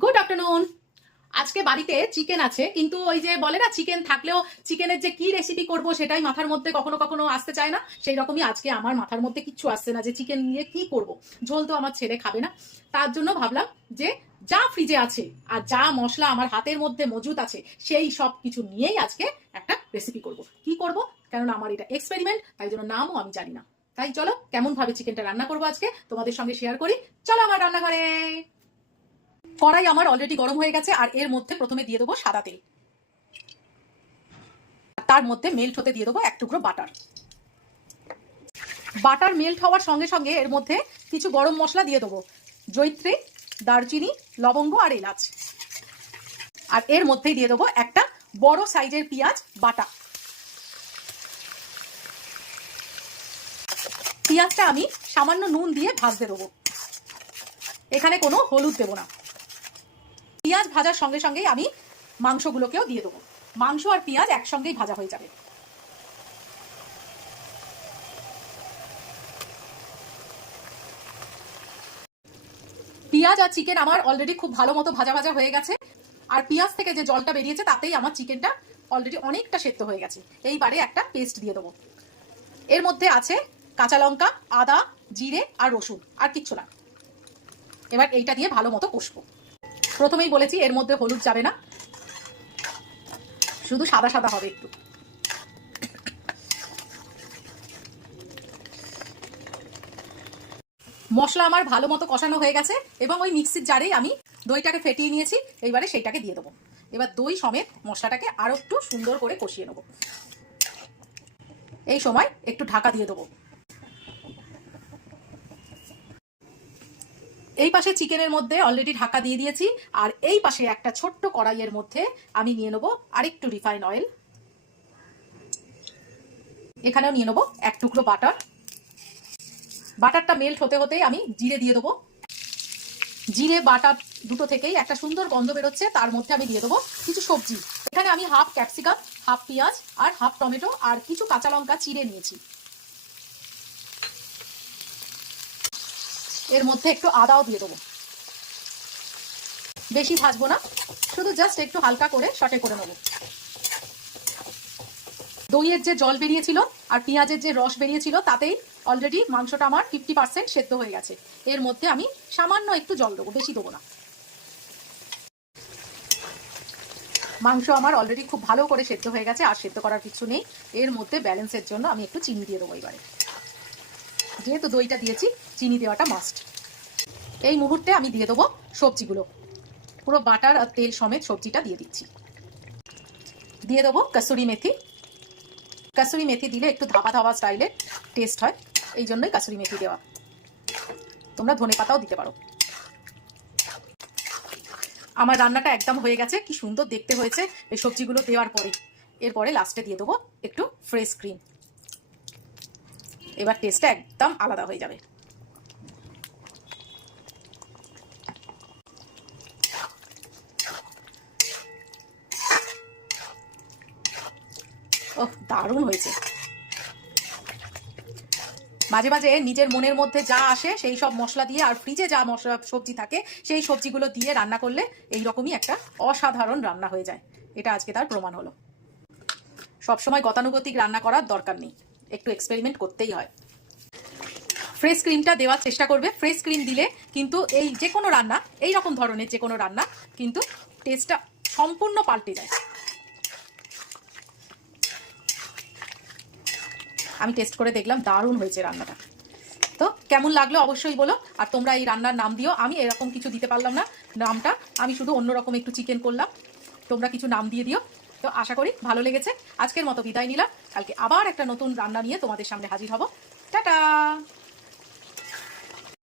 Good afternoon. আজকে বাড়িতে chicken আছে, কিন্তু ওই যে বলে না, চিকেন থাকলেও চিকেনের যে কি রেসিপি করব সেটাই মাথার মধ্যে কখনো কখনো আসতে চায় না। সেই রকমই আজকে আমার মাথার মধ্যে কিচ্ছু আসছে না যে চিকেন নিয়ে কি করব। ঝোল তো আমার ছেলে খাবে না, তার জন্য ভাবলাম যে যা ফ্রিজে আছে আর যা মশলা আমার হাতের মধ্যে মজুদ আছে সেই সব কিছু নিয়েই আজকে একটা রেসিপি করব। কি করব, কেননা আমার এটা এক্সপেরিমেন্ট, তাই জন্য নামও আমি জানি না। তাই চলো কেমন ভাবে চিকেনটা রান্না করবো আজকে তোমাদের সঙ্গে শেয়ার করি। চলো আমার রান্নাঘরে। কড়াই আমার অলরেডি গরম হয়ে গেছে, আর এর মধ্যে প্রথমে দিয়ে দেবো সাদা তেল। তার মধ্যে মেল্ট হতে দিয়ে দেবো এক টুকরো বাটার। বাটার মেল্ট হওয়ার সঙ্গে সঙ্গে এর মধ্যে কিছু গরম মশলা দিয়ে দেবো, জয়িত্রী, দারচিনি, লবঙ্গ আর এলাচ। আর এর মধ্যেই দিয়ে দেবো একটা বড় সাইজের পেঁয়াজ বাটা। পেঁয়াজটা আমি সামান্য নুন দিয়ে ভাজতে দেবো, এখানে কোনো হলুদ দেবো না। পেঁয়াজ ভাজার সঙ্গে সঙ্গেই আমি মাংসগুলোকেও দিয়ে দেবো, মাংস আর পেঁয়াজ একসঙ্গেই ভাজা হয়ে যাবে। পেঁয়াজ আর চিকেন আমার অলরেডি খুব ভালো মতো ভাজা ভাজা হয়ে গেছে, আর পেঁয়াজ থেকে যে জলটা বেরিয়েছে তাতেই আমার চিকেনটা অলরেডি অনেকটা সেদ্ধ হয়ে গেছে। এইবারে একটা পেস্ট দিয়ে দেবো, এর মধ্যে আছে কাঁচা লঙ্কা, আদা, জিরে আর রসুন, আর কিচ্ছু না। এবার এইটা দিয়ে ভালো মতো কষবো। প্রথমেই বলেছি এর মধ্যে হলুদ যাবে না, শুধু সাদা সাদা হবে একটু। মশলা আমার ভালো মতো কষানো হয়ে গেছে, এবং ওই মিক্সির জারেই আমি দইটাকে ফেটিয়ে নিয়েছি, এইবারে সেইটাকে দিয়ে দেবো। এবার দই সমেত মশলাটাকে আরো একটু সুন্দর করে কষিয়ে নেবো। এই সময় একটু ঢাকা দিয়ে দেবো। এই পাশে চিকেনের মধ্যে অলরেডি ঢাকা দিয়ে দিয়েছি, আর এই পাশে একটা ছোট্ট কড়াইয়ের মধ্যে আমি নিয়ে নেবো আরেকটু রিফাইন অয়েল। এখানেও নিয়ে নেবো এক টুকরো বাটার। বাটারটা মেল্ট হতে হতেই আমি জিরে দিয়ে দেবো। জিরে বাটার দুটো থেকেই একটা সুন্দর গন্ধ বেরোচ্ছে, তার মধ্যে আমি দিয়ে দেবো কিছু সবজি। এখানে আমি হাফ ক্যাপসিকাম, হাফ পেঁয়াজ আর হাফ টমেটো আর কিছু কাঁচা লঙ্কা চিড়ে নিয়েছি। এর মধ্যে একটু আদাও দিয়ে দেবো। বেশি ভাজবো না, শুধু জাস্ট একটু হালকা করে সটে করে নেবো। দইয়ের যে জল বেরিয়েছিল আর পেঁয়াজের যে রস বেরিয়েছিল তাতেই অলরেডি মাংসটা আমার 50% সেদ্ধ হয়ে গেছে। এর মধ্যে আমি সামান্য একটু জল দেবো, বেশি দেবো না। মাংস আমার অলরেডি খুব ভালো করে সেদ্ধ হয়ে গেছে, আর সেদ্ধ করার কিছু নেই। এর মধ্যে ব্যালেন্সের জন্য আমি একটু চিনি দিয়ে দেবো এবারে, যেহেতু দইটা দিয়েছি চিনি দেওয়াটা মাস্ট। এই মুহূর্তে আমি দিয়ে দেবো সবজিগুলো, পুরো বাটার আর তেল সমেত সবজিটা দিয়ে দিচ্ছি। দিয়ে দেবো কসুরি মেথি। কসুরি মেথি দিলে একটু ধাপা ধাপা স্টাইলের টেস্ট হয়, এই জন্যই কসুরি মেথি দেওয়া। তোমরা ধনে পাতাও দিতে পারো। আমার রান্নাটা একদম হয়ে গেছে, কি সুন্দর দেখতে হয়েছে এই সবজিগুলো দেওয়ার পরে। এরপরে লাস্টে দিয়ে দেবো একটু ফ্রেশ ক্রিম। এবার টেস্টটা একদম আলাদা হয়ে যাবে। ওহ, দারুণ হয়েছে। মাঝে মাঝে নিজের মনের মধ্যে যা আসে সেই সব মশলা দিয়ে আর ফ্রিজে যা মশলা সবজি থাকে সেই সবজিগুলো দিয়ে রান্না করলে এইরকমই একটা অসাধারণ রান্না হয়ে যায়। এটা আজকে তার প্রমাণ হলো। সবসময় গতানুগতিক রান্না করার দরকার নেই, একটু এক্সপেরিমেন্ট করতেই হয়। ফ্রেশ ক্রিমটা দেওয়ার চেষ্টা করবে। ফ্রেশ ক্রিম দিলে কিন্তু এই যে কোনো রান্না, এই রকম ধরনের যে কোনো রান্না কিন্তু টেস্টটা সম্পূর্ণ পাল্টে যায়। আমি টেস্ট করে দেখলাম, দারুণ হয়েছে রান্নাটা। তো কেমন লাগলো অবশ্যই বলো, আর তোমরা এই রান্নার নাম দিও। আমি এরকম কিছু দিতে পারলাম না নামটা, আমি শুধু অন্যরকম একটু চিকেন করলাম, তোমরা কিছু নাম দিয়ে দিও। তো আশা করি ভালো লেগেছে। আজকের মতো বিদায় নিলাম, কালকে আবার একটা নতুন রান্না নিয়ে তোমাদের সামনে হাজির হব। টাটা।